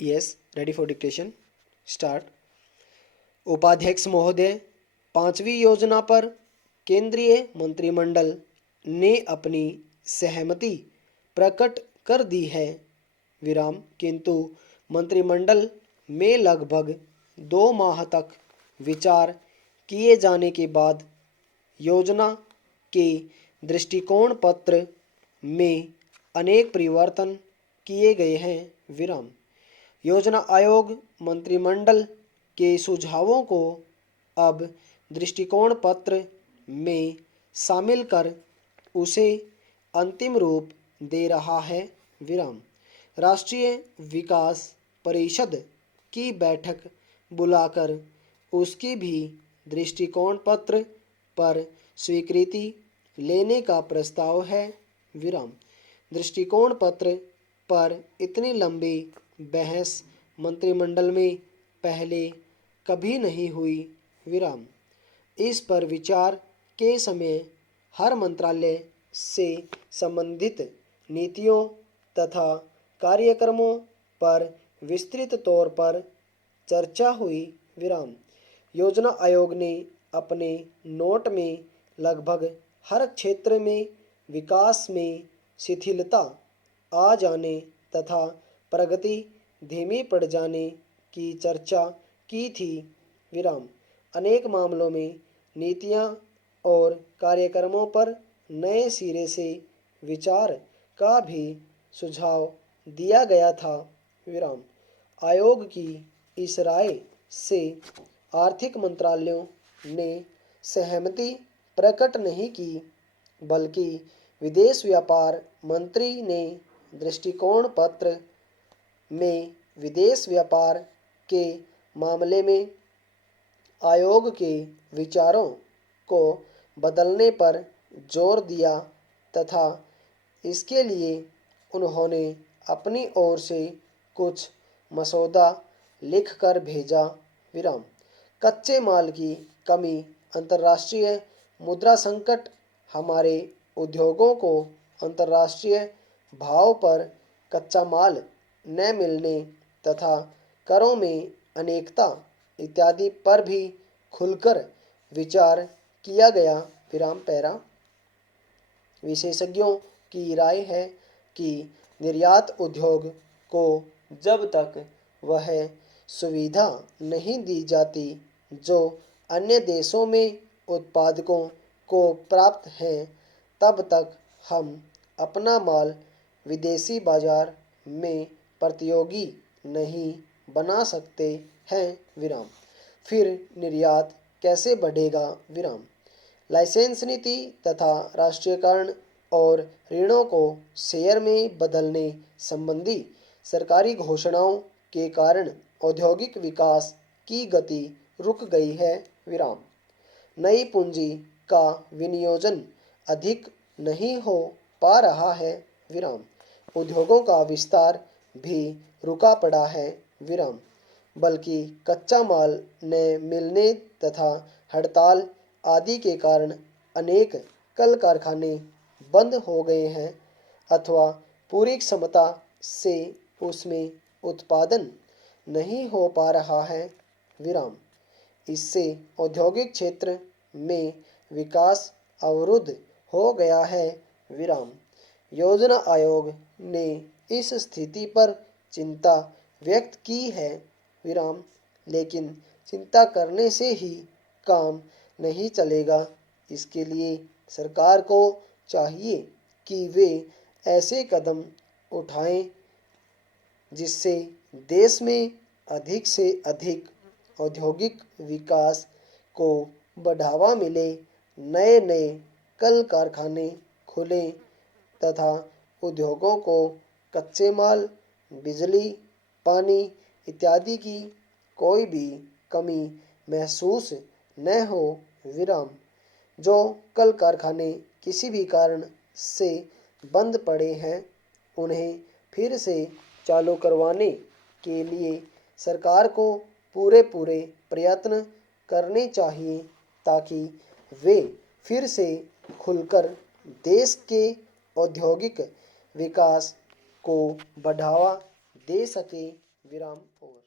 Yes, ready for dictation, start. उपाध्यक्ष महोदय, 5वीं योजना पर केंद्रीय मंत्रिमंडल ने अपनी सहमति प्रकट कर दी है, विराम, किंतु मंत्रिमंडल में लगभग 2 माह तक विचार किए जाने के बाद योजना के दृष्टिकोण पत्र में अनेक परिवर्तन किए गए हैं, विराम। योजना आयोग मंत्रिमंडल के सुझावों को अब दृष्टिकोण पत्र में शामिल कर उसे अंतिम रूप दे रहा है, विराम। राष्ट्रीय विकास परिषद की बैठक बुलाकर उसकी भी दृष्टिकोण पत्र पर स्वीकृति लेने का प्रस्ताव है, विराम। दृष्टिकोण पत्र पर इतनी लंबी बहस मंत्रिमंडल में पहले कभी नहीं हुई, विराम। इस पर विचार के समय हर मंत्रालय से संबंधित नीतियों तथा कार्यक्रमों पर विस्तृत तौर पर चर्चा हुई, विराम। योजना आयोग ने अपने नोट में लगभग हर क्षेत्र में विकास में शिथिलता आ जाने तथा प्रगति धीमी पड़ जाने की चर्चा की थी, विराम। अनेक मामलों में नीतियां और कार्यक्रमों पर नए सिरे से विचार का भी सुझाव दिया गया था, विराम। आयोग की इस राय से आर्थिक मंत्रालयों ने सहमति प्रकट नहीं की, बल्कि विदेश व्यापार मंत्री ने दृष्टिकोण पत्र में विदेश व्यापार के मामले में आयोग के विचारों को बदलने पर जोर दिया तथा इसके लिए उन्होंने अपनी ओर से कुछ मसौदा लिखकर भेजा, विराम। कच्चे माल की कमी, अंतर्राष्ट्रीय मुद्रा संकट हमारे उद्योगों को अंतर्राष्ट्रीय भाव पर कच्चा माल न मिलने तथा करों में अनेकता इत्यादि पर भी खुलकर विचार किया गया, विराम। पैरा। विशेषज्ञों की राय है कि निर्यात उद्योग को जब तक वह सुविधा नहीं दी जाती जो अन्य देशों में उत्पादकों को प्राप्त है, तब तक हम अपना माल विदेशी बाजार में प्रतियोगी नहीं बना सकते हैं, विराम। फिर निर्यात कैसे बढ़ेगा, विराम। लाइसेंस नीति तथा राष्ट्रीयकरण और ऋणों को शेयर में बदलने संबंधी सरकारी घोषणाओं के कारण औद्योगिक विकास की गति रुक गई है, विराम। नई पूंजी का विनियोजन अधिक नहीं हो पा रहा है, विराम। उद्योगों का विस्तार भी रुका पड़ा है, विराम। बल्कि कच्चा माल न मिलने तथा हड़ताल आदि के कारण अनेक कल कारखाने बंद हो गए हैं अथवा पूरी क्षमता से उसमें उत्पादन नहीं हो पा रहा है, विराम। इससे औद्योगिक क्षेत्र में विकास अवरुद्ध हो गया है, विराम। योजना आयोग ने इस स्थिति पर चिंता व्यक्त की है, विराम। लेकिन चिंता करने से ही काम नहीं चलेगा। इसके लिए सरकार को चाहिए कि वे ऐसे कदम उठाएं जिससे देश में अधिक से अधिक औद्योगिक विकास को बढ़ावा मिले, नए नए कल कारखाने खुलें तथा उद्योगों को कच्चे माल, बिजली, पानी इत्यादि की कोई भी कमी महसूस न हो, विराम। जो कल कारखाने किसी भी कारण से बंद पड़े हैं, उन्हें फिर से चालू करवाने के लिए सरकार को पूरे प्रयत्न करने चाहिए ताकि वे फिर से खुलकर देश के औद्योगिक विकास को बढ़ावा दे सके, विराम ओवर।